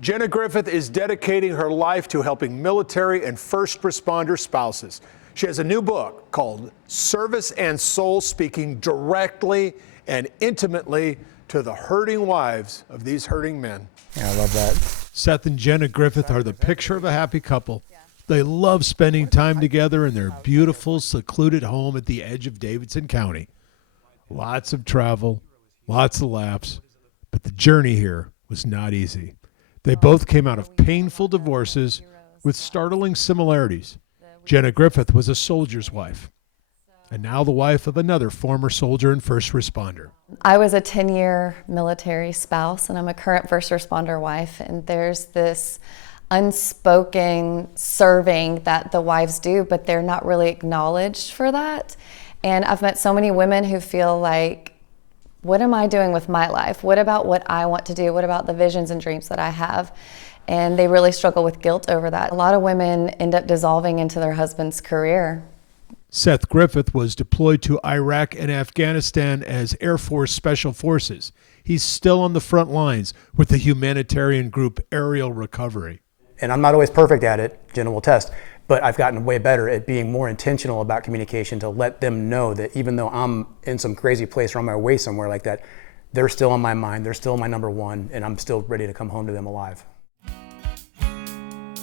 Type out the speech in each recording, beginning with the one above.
Jenna Griffith is dedicating her life to helping military and first responder spouses. She has a new book called Service and Soul, speaking directly and intimately to the hurting wives of these hurting men. Yeah, I love that. Seth and Jenna Griffith are the picture of a happy couple. They love spending time together in their beautiful, secluded home at the edge of Davidson County. Lots of travel, lots of laughs, but the journey here was not easy. They both came out of painful divorces with startling similarities. Jenna Griffith was a soldier's wife, and now the wife of another former soldier and first responder. I was a 10-year military spouse, and I'm a current first responder wife, and there's this unspoken serving that the wives do, but they're not really acknowledged for that. And I've met so many women who feel like, what am I doing with my life? What about what I want to do? What about the visions and dreams that I have? And they really struggle with guilt over that. A lot of women end up dissolving into their husband's career. Seth Griffith was deployed to Iraq and Afghanistan as Air Force Special Forces. He's still on the front lines with the humanitarian group Aerial Recovery. And I'm not always perfect at it, Jenna will test, but I've gotten way better at being more intentional about communication to let them know that even though I'm in some crazy place or on my way somewhere like that, they're still on my mind, they're still my number one, and I'm still ready to come home to them alive.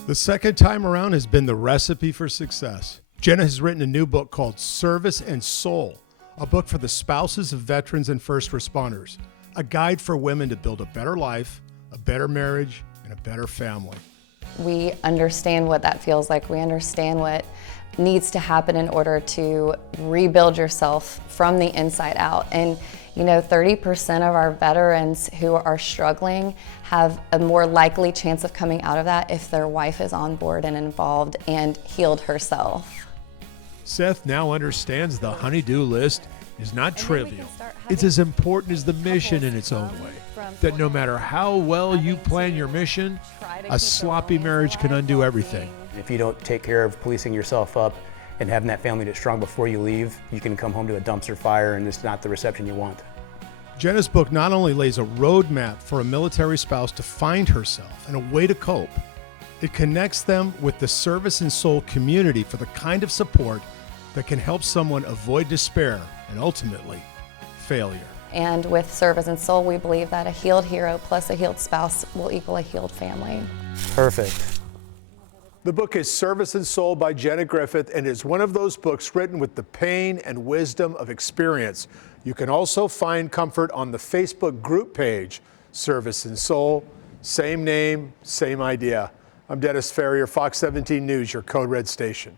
The second time around has been the recipe for success. Jenna has written a new book called Service and Soul, a book for the spouses of veterans and first responders, a guide for women to build a better life, a better marriage, and a better family. We understand what that feels like. We understand what needs to happen in order to rebuild yourself from the inside out. And you know, 30% of our veterans who are struggling have a more likely chance of coming out of that if their wife is on board and involved and healed herself. Seth now understands the honey-do list is not trivial. It's as important as the mission in its own way. That no matter how well you plan your mission, a sloppy marriage can undo everything. If you don't take care of policing yourself up and having that family that's strong before you leave, you can come home to a dumpster fire and it's not the reception you want. Jenna's book not only lays a roadmap for a military spouse to find herself and a way to cope, it connects them with the Service and Soul community for the kind of support that can help someone avoid despair and ultimately failure. And with Service and Soul, we believe that a healed hero plus a healed spouse will equal a healed family. Perfect. The book is Service and Soul by Jenna Griffith and is one of those books written with the pain and wisdom of experience. You can also find comfort on the Facebook group page, Service and Soul, same name, same idea. I'm Dennis Ferrier, Fox 17 News, your Code Red station.